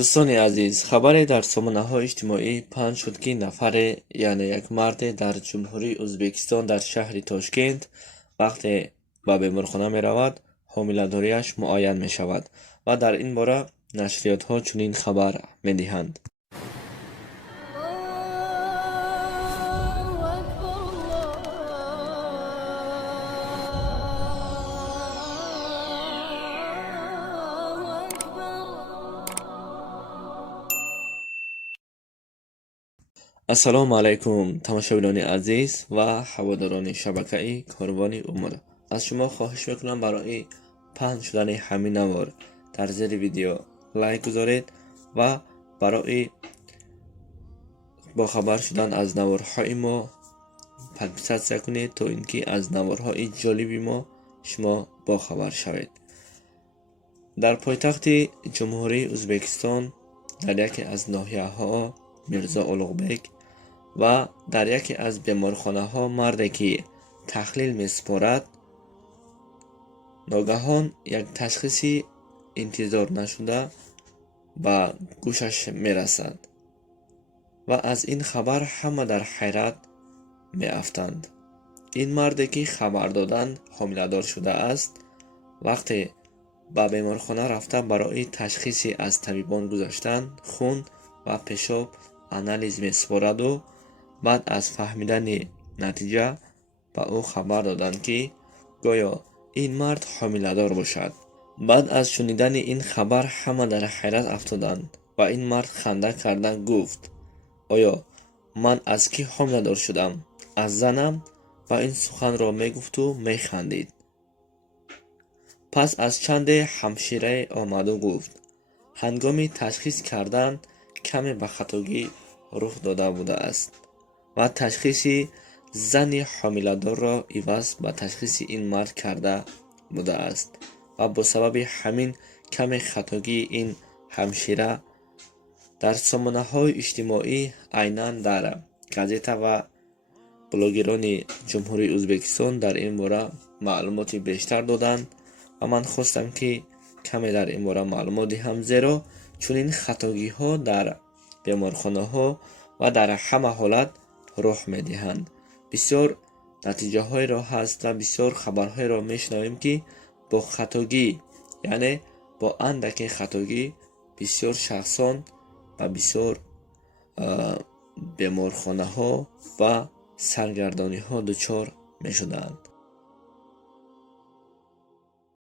дӯстони азиз, хабаре дар сомонаҳои иҷтимоӣ паҳн шуд, ки нафаре, яъне як марде дар Ҷумҳурии Ӯзбекистон дар шаҳри Тошкент вақте ба беморхона меравад, ҳомиладориаш муайян мешавад ва дар ин бора нашриётҳо чунин хабар медиҳанд. ассалому алайкум тамошобинони азиз ва ҳаводорони шабакаи Корвони Умр. аз шумо хоҳиш мекунам барои паҳн шудани ҳамин навор дар зери видео лайк гузоред ва барои бохабар шудан аз наворҳои мо подписатсия кунед, то ин ки аз наворҳои ҷолиби мо шумо бохабар шавед. дар пойтахти Ҷумҳурии Ӯзбекистон, дар яке аз ноҳияҳо Мирзо Улуғбек ва дар яке аз беморхонаҳо марде ки тахлил месупорад, ногаҳон як ташхиси интизорнашуда ба гӯшаш мерасад ва аз ин хабар ҳама дар ҳайрат меафтанд. ин марде ки хабар доданд ҳомиладор шудааст, вақте ба беморхона рафта барои ташхиси аз табибон гузаштан хун ва пешоб анализ месупораду баъд аз фаҳмидани натиҷа ба ӯ хабар доданд, ки гӯё ин мард ҳомиладор бошад. баъд аз шунидани ин хабар ҳама дар ҳайрат афтоданд ва ин мард ханда карда гуфт: оё ман аз кӣ ҳомиладор шудам? аз занам? ва ин суханро мегуфту механдид. пас аз чанде ҳамширае омаду гуфт: ҳангоми ташхис кардан каме ба хатогӣ рух дода будааст ва ташхиси зани ҳомиладорро иваз ба ташхиси ин мард карда будааст ва бо сабаби ҳамин каме хатогии ин ҳамшира дар сомонаҳои иҷтимоӣ айнан дар газета ва блогерони Ҷумҳурии Ӯзбекистон дар ин бора маълумоти бештар доданд ва ман хостам, ки каме дар ин бора маълумот диҳам, зеро чунин хатогиҳо дар беморхонаҳо ва дар ҳама ҳолат рух медиҳанд. бисёр натиҷаҳоеро ҳаст ва бисёр хабарҳоеро мешунавем, ки бо хатогӣ, яъне бо андаке хатогӣ бисёр шахсон ва бисёр беморхонаҳо ва саргардониҳо дучор мешуданд.